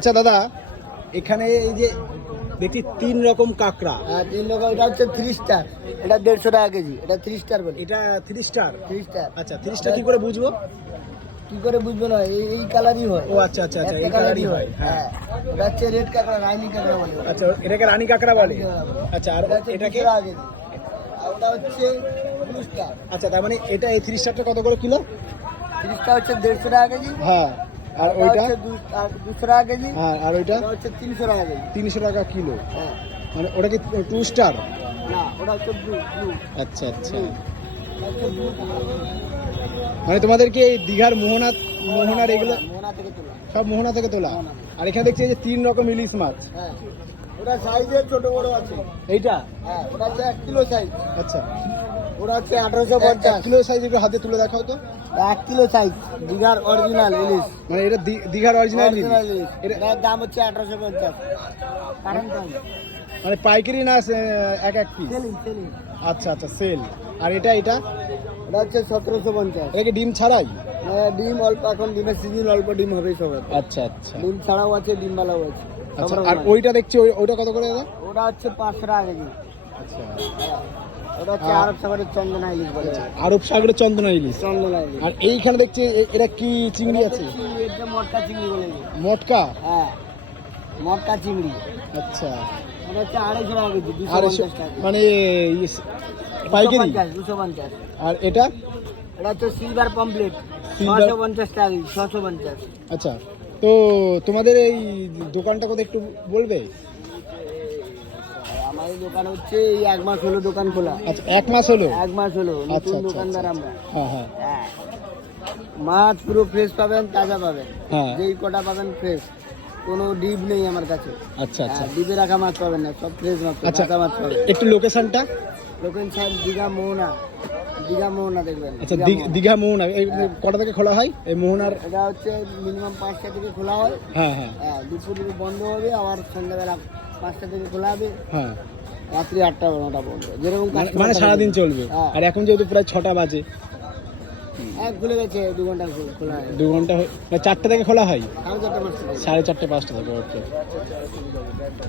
আচ্ছা দাদা এখানে এই যে দেখছি তিন রকম কাঁকড়া। হ্যাঁ তিন রকম এটা হচ্ছে থ্রি স্টার এটা দেড়শো টাকা কেজি এটা থ্রি স্টার বলে। এটা থ্রি স্টার থ্রি স্টার আচ্ছা থ্রি স্টার কি করে বুঝব? কি করে বুঝব না এই এই কালারই হয়। ও আচ্ছা আচ্ছা আচ্ছা এই কালারই হয়। হ্যাঁ হ্যাঁ। ওটা হচ্ছে রেড কাঁকড়া রাইনি কাঁকড়া বলে আচ্ছা এটাকে রানী কাঁকড়া বলে? আচ্ছা আর এটা এটাকে? 200 কেজি। আর ওটা হচ্ছে ব্লু স্টার আচ্ছা তার মানে এটা এই থ্রি স্টারটা কত করে কিলো? থ্রি স্টার হচ্ছে দেড়শো টাকা কেজি। হ্যাঁ। আর ওইটা? দুশো টাকা কেজি। হ্যাঁ আর ওইটা? হচ্ছে তিনশো টাকা কেজি। তিনশো টাকা কিলো? হ্যাঁ। মানে ওটা কি টু স্টার না ওটা হচ্ছে ব্লু ব্লু। আচ্ছা আচ্ছা। মানে তোমাদেরকে এই দীঘার মোহনা মোহনার এগুলো সব মোহনা থেকে তোলা? আর এখানে দেখছি এই যে তিন রকম ইলিশ মাছ। হ্যাঁ। ওটা সাইজে ছোট বড় আছে। এইটা? হ্যাঁ ওটা এক কিলো সাইজ আচ্ছা। ওটা হচ্ছে আঠারোশো পঞ্চাশ। কিলো সাইজ একটু হাতে তুলে দেখাও তো। এক কিলো সাইজ দীঘার অরিজিনাল ইলিশ মানে এটা দীঘার অরিজিনাল অরিজিনাল ইলিশ এটা এটার দাম হচ্ছে আঠারোশো পঞ্চাশ। মানে পাইকারি না এক এক পিস আচ্ছা আচ্ছা সেল আর এটা এটা? ওটা হচ্ছে সতেরোশো পঞ্চাশ। এটা কি ডিম ছাড়াই? ডিম অল্প এখন ডিমের সিজন অল্প ডিম হবে সবার আচ্ছা আচ্ছা। ডিম ছাড়াও আছে ডিম বালাও আছে। সব আচ্ছা আর ওইটা দেখছি ওই- ওইটা কত করে ওটা হচ্ছে পাঁচশো টাকা কেজি। আচ্ছা। ওটা হচ্ছে আরব সাগরের চন্দনা ইলিশ বলে। আরব সাগরের চন্দনা ইলিশ। চন্দনা ইলিশ। আর এইখানে দেখছি এটা কি চিংড়ি আছে? এটা মটকা চিংড়ি বলে মটকা? হ্যাঁ মটকা চিংড়ি। আচ্ছা। এটা হচ্ছে আড়াইশো টাকা কেজি দুশো আর টাকা মানে ইয়ে পাইকারি? দুশো পঞ্চাশ আর এটা? এটা হচ্ছে সিলভার পমপ্লেট ছশো পঞ্চাশ টাকা ছশো পঞ্চাশ। আচ্ছা। তো তোমাদের এই দোকানটা কথা একটু বলবে? আমাদের দোকান হচ্ছে এই এক মাস হলো দোকান খোলা। আচ্ছা এক মাস হলো? এক মাস হলো আচ্ছা নতুন আচ্ছা দোকানদার। আমরা। হ্যাঁ হ্যাঁ। হ্যাঁ। মাছ পুরো ফ্রেশ পাবেন তাজা পাবেন। হ্যাঁ। যেই কটা পাবেন ফ্রেশ কোনো ডিপ নেই আমার কাছে। আচ্ছা আচ্ছা। ডিপে রাখা মাছ পাবেন না সব ফ্রেশ মাছ আচ্ছা মাছ পাবেন। একটু লোকেশনটা সাহেব দীঘা মোহনা। দীঘা মোহনা দেখবেন। আচ্ছা দীঘা মোহনা। এই। কটা থেকে খোলা হয়? এই মোহনার এটা হচ্ছে মিনিমাম পাঁচটা থেকে খোলা হয়। হ্যাঁ হ্যাঁ। হ্যাঁ দুপুরে বন্ধ হবে আবার সন্ধ্যাবেলা পাঁচটা থেকে খোলা হবে। হ্যাঁ। রাত্রি আটটা নটা বন্ধ যেরকম মানে- মানে। সারাদিন চলবে। হ্যাঁ। আর এখন যেহেতু প্রায় ছটা বাজে। এক খুলে গেছে দু ঘণ্টা খোলা- দু ঘণ্টা হয়ে- মানে চারটে থেকে খোলা হয়। সাড়ে চারটে পাঁচটা থেকে। ওকে